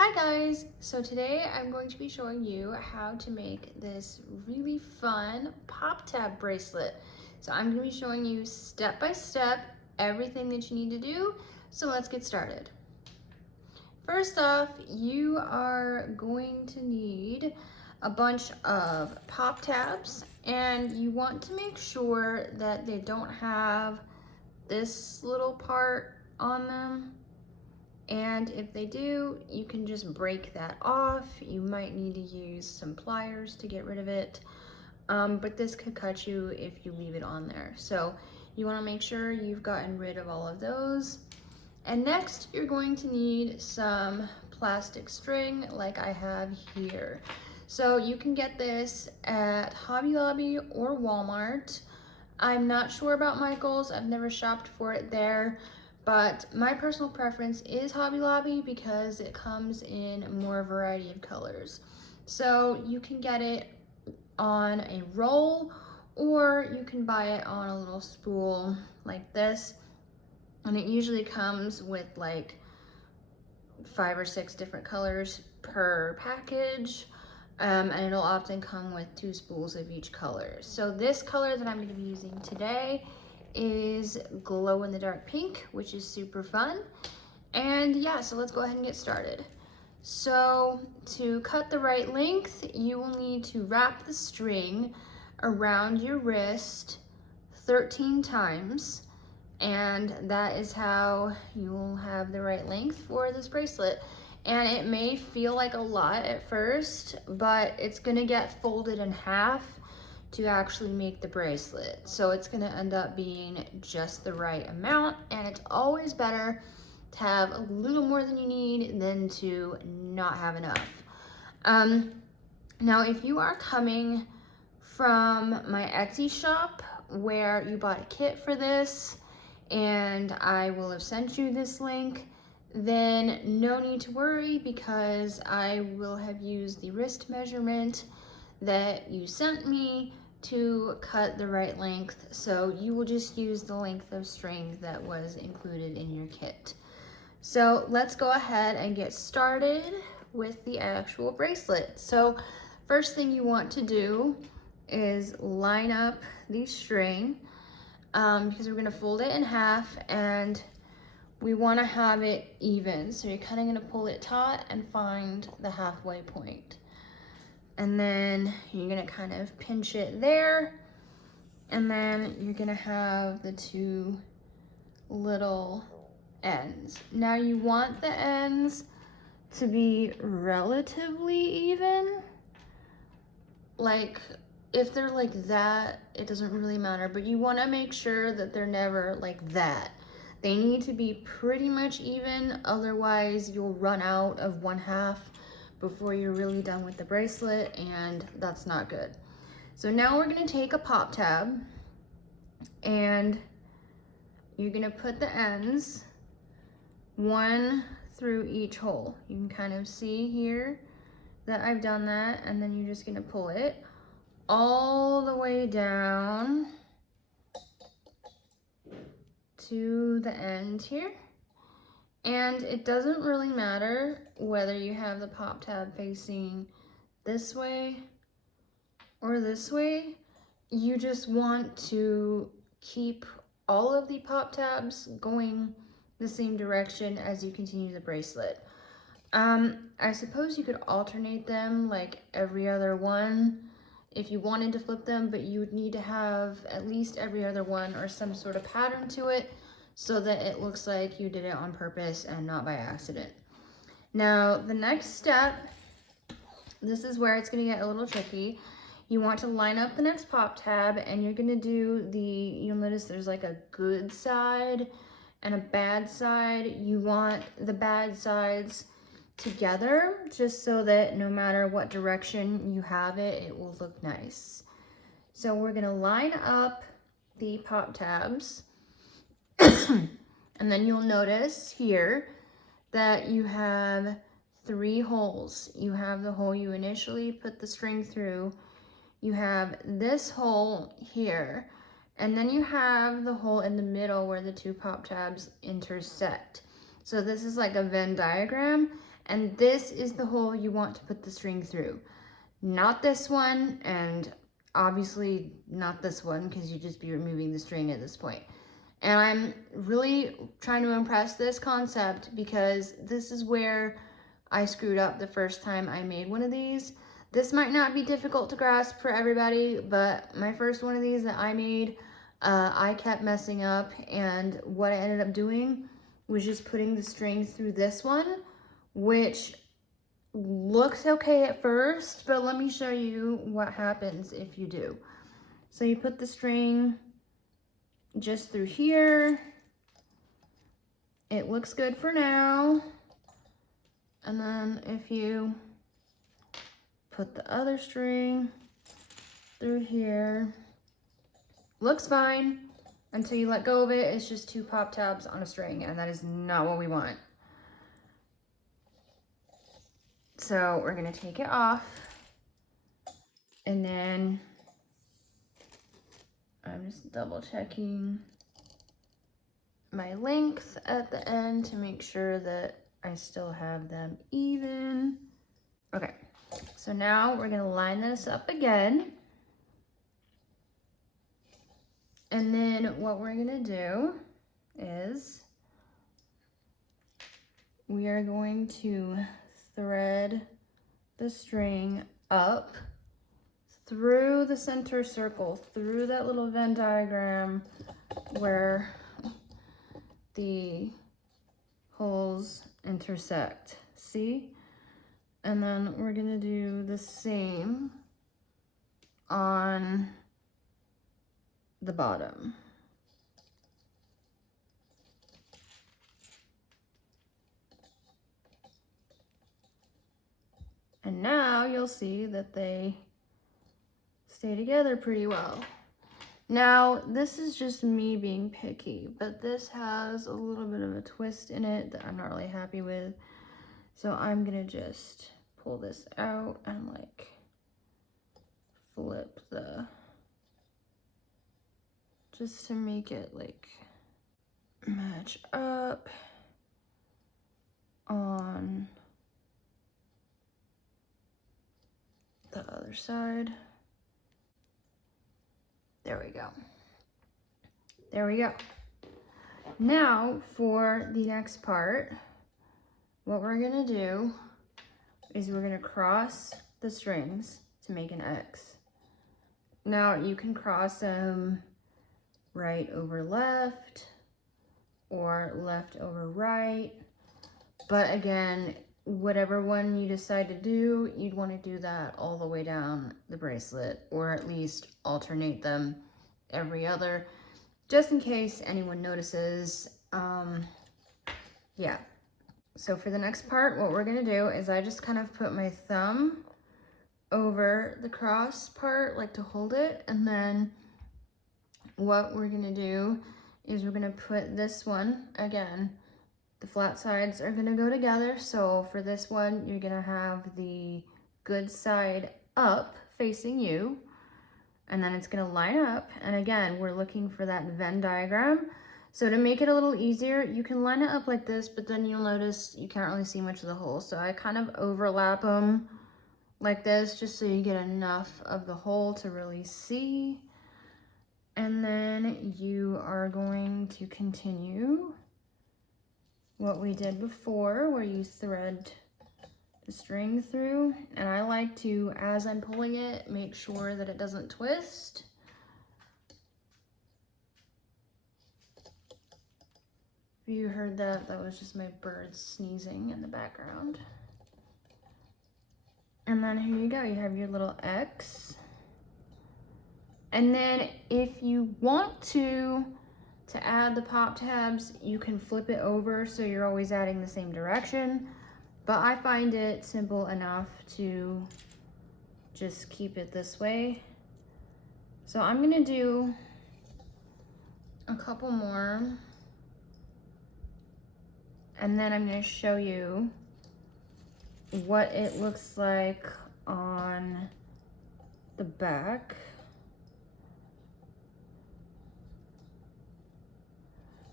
Hi guys! So today I'm going to be showing you how to make this really fun pop tab bracelet. So I'm going to be showing you step by step everything that you need to do. So let's get started. First off, you are going to need a bunch of pop tabs, and you want to make sure that they don't have this little part on them. And if they do, you can just break that off. You might need to use some pliers to get rid of it, but this could cut you if you leave it on there. So you want to make sure you've gotten rid of all of those. And next, you're going to need some plastic string like I have here. So you can get this at Hobby Lobby or Walmart. I'm not sure about Michael's. I've never shopped for it there. But my personal preference is Hobby Lobby because it comes in more variety of colors. So you can get it on a roll, or you can buy it on a little spool like this. And it usually comes with like 5 or 6 different colors per package. And it'll often come with 2 spools of each color. So this color that I'm going to be using today is glow in the dark pink, which is super fun. And yeah, so let's go ahead and get started. So to cut the right length, you will need to wrap the string around your wrist 13 times, and that is how you will have the right length for this bracelet. And it may feel like a lot at first, but it's gonna get folded in half to actually make the bracelet. So it's gonna end up being just the right amount, and it's always better to have a little more than you need than to not have enough. Now, if you are coming from my Etsy shop where you bought a kit for this, and I will have sent you this link, then no need to worry because I will have used the wrist measurement that you sent me to cut the right length. So you will just use the length of string that was included in your kit. So let's go ahead and get started with the actual bracelet. So first thing you want to do is line up the string because we're going to fold it in half, and we want to have it even. So you're kind of going to pull it taut and find the halfway point. And then you're going to kind of pinch it there. And then you're going to have the 2 little ends. Now you want the ends to be relatively even. Like if they're like that, it doesn't really matter, but you want to make sure that they're never like that. They need to be pretty much even, otherwise you'll run out of 1/2 before you're really done with the bracelet, and that's not good. So now we're going to take a pop tab, and you're going to put the ends 1 through each hole. You can kind of see here that I've done that, and then you're just going to pull it all the way down to the end here. And it doesn't really matter whether you have the pop tab facing this way or this way. You just want to keep all of the pop tabs going the same direction as you continue the bracelet. I suppose you could alternate them like every other one if you wanted to flip them, but you would need to have at least every other one or some sort of pattern to it so that it looks like you did it on purpose and not by accident. Now, the next step, this is where it's going to get a little tricky. You want to line up the next pop tab, and you're going to do you'll notice there's like a good side and a bad side. You want the bad sides together just so that no matter what direction you have it, it will look nice. So we're going to line up the pop tabs, and then you'll notice here that you have 3 holes. You have the hole you initially put the string through, you have this hole here, and then you have the hole in the middle where the 2 pop tabs intersect. So this is like a Venn diagram, And this is the hole you want to put the string through. Not this one, and obviously not this one, because you'd just be removing the string at this point. And I'm really trying to impress this concept because this is where I screwed up the first time I made one of these. This might not be difficult to grasp for everybody, but my first one of these that I made, I kept messing up, and what I ended up doing was just putting the string through this one, which looks okay at first, but let me show you what happens if you do. So you put the string just through here. It looks good for now. And then if you put the other string through here, looks fine until you let go of it. It's just 2 pop tabs on a string, and that is not what we want. So we're gonna take it off, and then I'm just double checking my length at the end to make sure that I still have them even. Okay, so now we're gonna line this up again. And then what we're gonna do is we are going to thread the string up through the center circle, through that little Venn diagram where the holes intersect. See? And then we're gonna do the same on the bottom. And now you'll see that they stay together pretty well. Now, this is just me being picky, but this has a little bit of a twist in it that I'm not really happy with. So I'm gonna just pull this out and like flip just to make it like match up on the other side. There we go. There we go. Now for the next part, what we're gonna do is we're gonna cross the strings to make an X. Now you can cross them right over left or left over right, but again, whatever one you decide to do, you'd want to do that all the way down the bracelet, or at least alternate them every other, just in case anyone notices. Yeah. So for the next part, what we're gonna do is I just kind of put my thumb over the cross part, like to hold it, and then what we're gonna do is we're gonna put this one, again, the flat sides are gonna go together. So for this one, you're gonna have the good side up facing you, and then it's gonna line up. And again, we're looking for that Venn diagram. So to make it a little easier, you can line it up like this, but then you'll notice you can't really see much of the hole. So I kind of overlap them like this, just so you get enough of the hole to really see. And then you are going to continue what we did before, where you thread the string through. And I like to, as I'm pulling it, make sure that it doesn't twist. If you heard that, that was just my birds sneezing in the background. And then here you go, you have your little X. And then if you want to add the pop tabs, you can flip it over so you're always adding the same direction. But I find it simple enough to just keep it this way. So I'm gonna do a couple more, and then I'm gonna show you what it looks like on the back.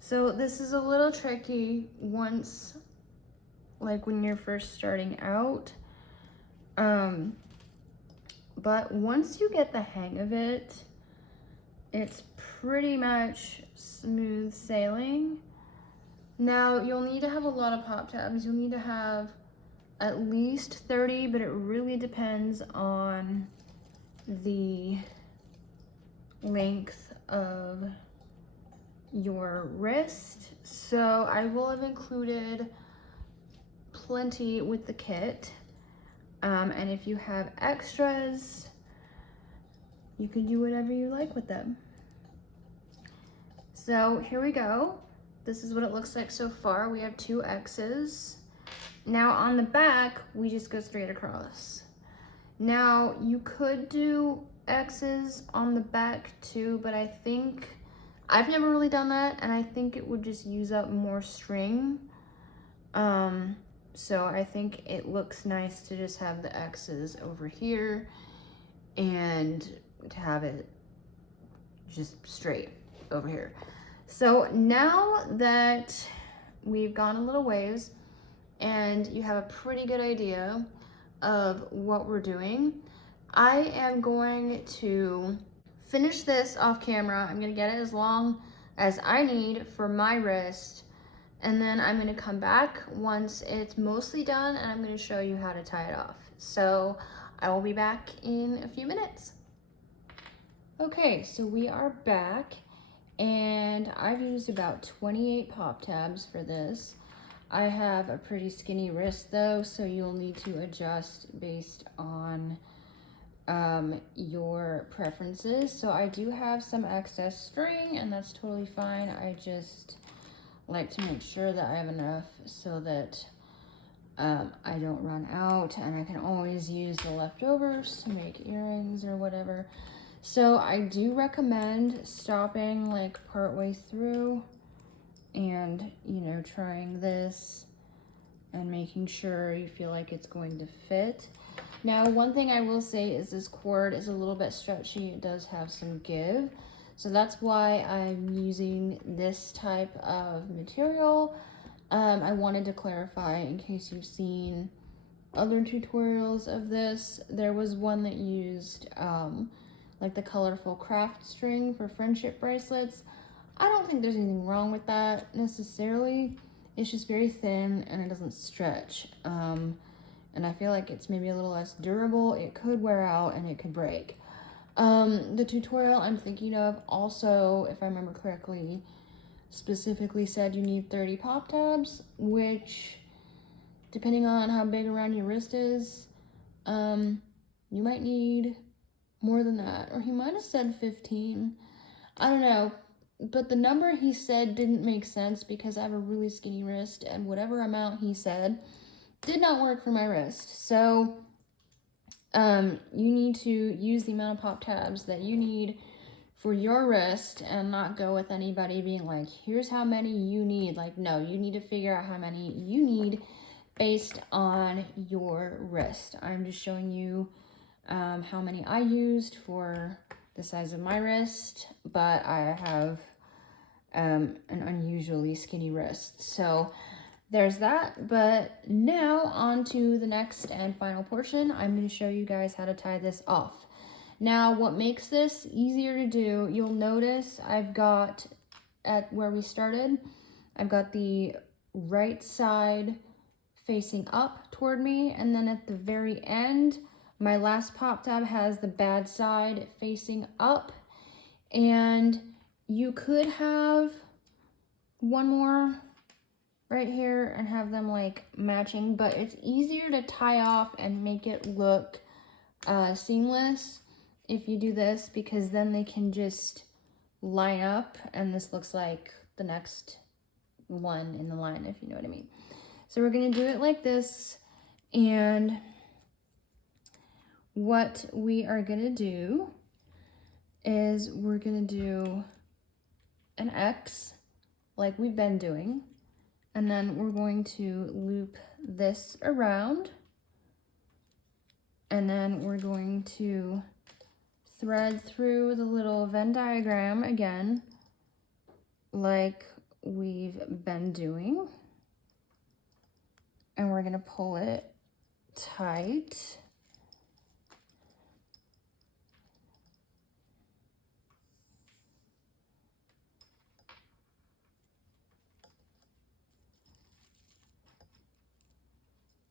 So this is a little tricky once like when you're first starting out. But once you get the hang of it, it's pretty much smooth sailing. Now, you'll need to have a lot of pop tabs. You'll need to have at least 30, but it really depends on the length of your wrist. So I will have included plenty with the kit. And if you have extras, you can do whatever you like with them. So here we go. This is what it looks like so far. We have 2 X's. Now on the back, we just go straight across. Now you could do X's on the back too, but I think, I've never really done that, and I think it would just use up more string. So I think it looks nice to just have the X's over here and to have it just straight over here. So now that we've gone a little ways and you have a pretty good idea of what we're doing, I am going to finish this off camera. I'm gonna get it as long as I need for my wrist, and then I'm gonna come back once it's mostly done and I'm gonna show you how to tie it off. So I will be back in a few minutes. Okay, so we are back, and I've used about 28 pop tabs for this. I have a pretty skinny wrist though, so you'll need to adjust based on your preferences. So I do have some excess string, and that's totally fine. I just like to make sure that I have enough so that I don't run out, and I can always use the leftovers to make earrings or whatever. So I do recommend stopping like partway through and, you know, trying this and making sure you feel like it's going to fit. Now, one thing I will say is this cord is a little bit stretchy. It does have some give. So that's why I'm using this type of material. I wanted to clarify in case you've seen other tutorials of this. There was one that used like the colorful craft string for friendship bracelets. I don't think there's anything wrong with that necessarily. It's just very thin and it doesn't stretch. And I feel like it's maybe a little less durable. It could wear out and it could break. The tutorial I'm thinking of also, if I remember correctly, specifically said you need 30 pop tabs, which depending on how big around your wrist is, you might need more than that, or he might have said 15. I don't know, but the number he said didn't make sense because I have a really skinny wrist, and whatever amount he said did not work for my wrist. So you need to use the amount of pop tabs that you need for your wrist and not go with anybody being like, here's how many you need. Like, no, you need to figure out how many you need based on your wrist. I'm just showing you how many I used for the size of my wrist, but I have an unusually skinny wrist. So there's that. But now on to the next and final portion. I'm going to show you guys how to tie this off. Now, what makes this easier to do, you'll notice I've got, at where we started, I've got the right side facing up toward me, and then at the very end, my last pop tab has the bad side facing up. And you could have one more right here and have them like matching, but it's easier to tie off and make it look seamless if you do this, because then they can just line up and this looks like the next one in the line, if you know what I mean. So we're gonna do it like this, and what we are gonna do is we're gonna do an X like we've been doing, and then we're going to loop this around, and then we're going to thread through the little Venn diagram again like we've been doing, and we're gonna pull it tight.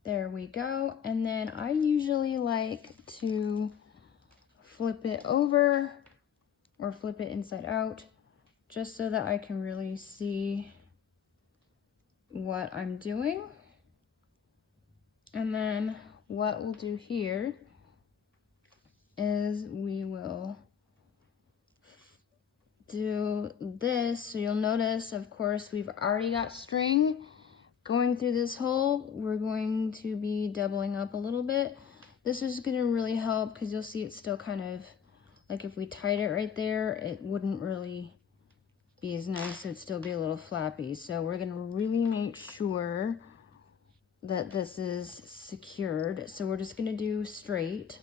There we go. And then I usually like to flip it over or flip it inside out just so that I can really see what I'm doing. And then what we'll do here is we will do this. So you'll notice, of course, we've already got string going through this hole. We're going to be doubling up a little bit. This is gonna really help because you'll see it's still kind of, like if we tied it right there, it wouldn't really be as nice. It'd still be a little flappy. So we're gonna really make sure that this is secured. So we're just gonna do straight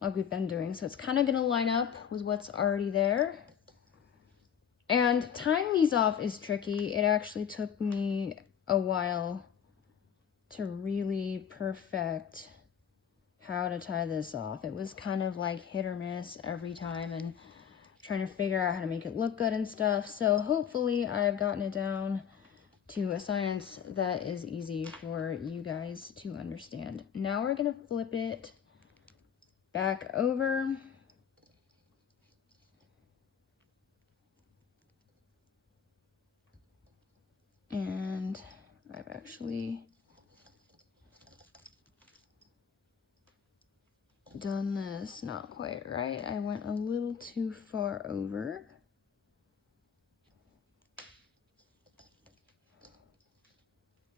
like we've been doing. So it's kind of gonna line up with what's already there. And tying these off is tricky. It actually took me a while to really perfect how to tie this off. It was kind of like hit or miss every time and trying to figure out how to make it look good and stuff. So hopefully I've gotten it down to a science that is easy for you guys to understand. Now we're gonna flip it back over. And I've actually done this not quite right. I went a little too far over.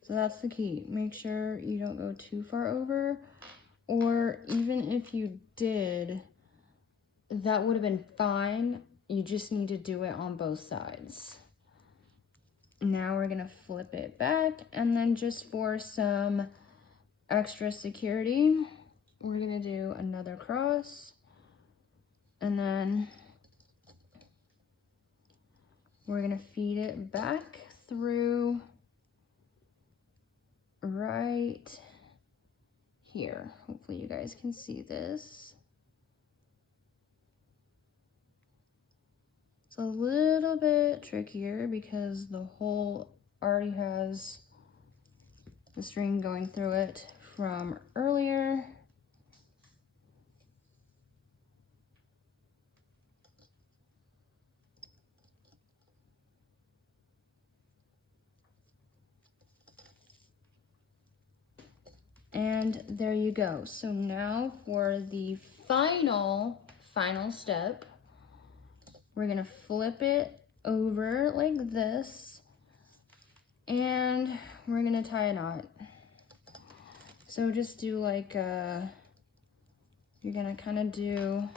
So that's the key. Make sure you don't go too far over, or even if you did, that would have been fine. You just need to do it on both sides. Now we're gonna flip it back, and then just for some extra security, we're gonna do another cross, and then we're gonna feed it back through right here. Hopefully you guys can see this. It's a little bit trickier because the hole already has the string going through it from earlier. And there you go. So now for the final step, we're gonna flip it over like this, and we're gonna tie a knot. So just do like you're gonna kind of do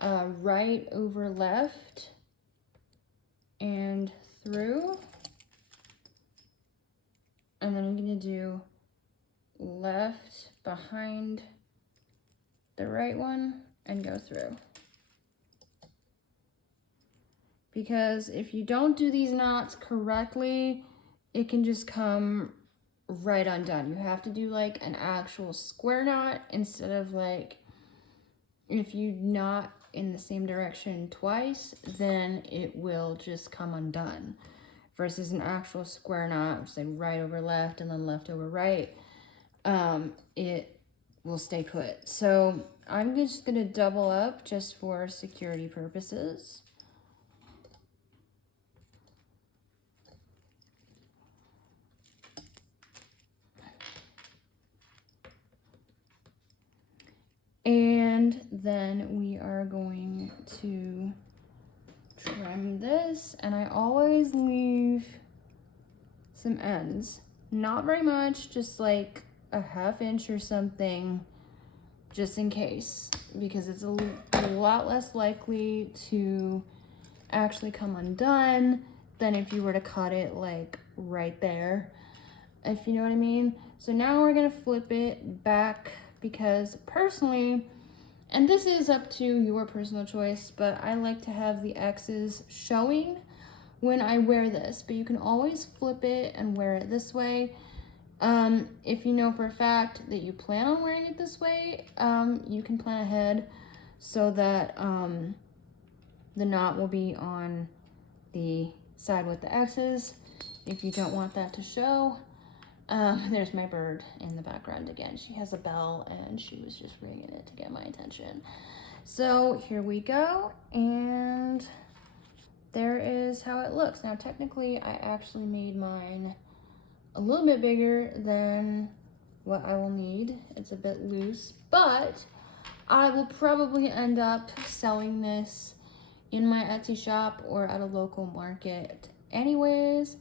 right over left and through, and then I'm gonna do left behind the right one and go through. Because if you don't do these knots correctly, it can just come right undone. You have to do like an actual square knot instead of like, if you knot in the same direction twice, then it will just come undone. Versus an actual square knot, say right over left and then left over right, it will stay put. So I'm just gonna double up just for security purposes. And then we are going to trim this, and I always leave some ends. Not very much, just like a ½ inch or something, just in case, because it's a lot less likely to actually come undone than if you were to cut it like right there, if you know what I mean. So now we're gonna flip it back, because personally, and this is up to your personal choice, but I like to have the X's showing when I wear this, but you can always flip it and wear it this way If you know for a fact that you plan on wearing it this way, you can plan ahead so that the knot will be on the side with the X's if you don't want that to show. There's my bird in the background again. She has a bell and she was just ringing it to get my attention. So here we go, and there is how it looks. Now technically I actually made mine a little bit bigger than what I will need. It's a bit loose, but I will probably end up selling this in my Etsy shop or at a local market anyways.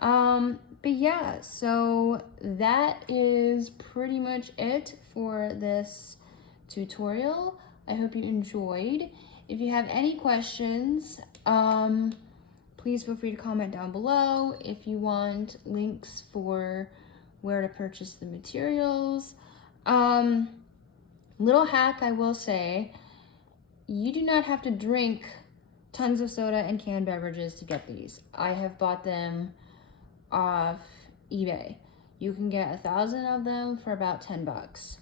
But yeah, so that is pretty much it for this tutorial. I hope you enjoyed. If you have any questions, please feel free to comment down below. If you want links for where to purchase the materials. Little hack I will say, you do not have to drink tons of soda and canned beverages to get these. I have bought them off eBay. You can get 1,000 of them for about 10 bucks.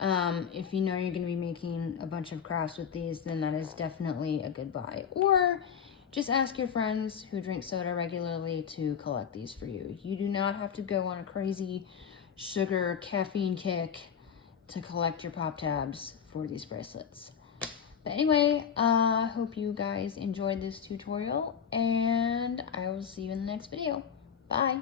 If you know you're gonna be making a bunch of crafts with these, then that is definitely a good buy. Or just ask your friends who drink soda regularly to collect these for you. You do not have to go on a crazy sugar caffeine kick to collect your pop tabs for these bracelets. But anyway, hope you guys enjoyed this tutorial, and I will see you in the next video. Bye.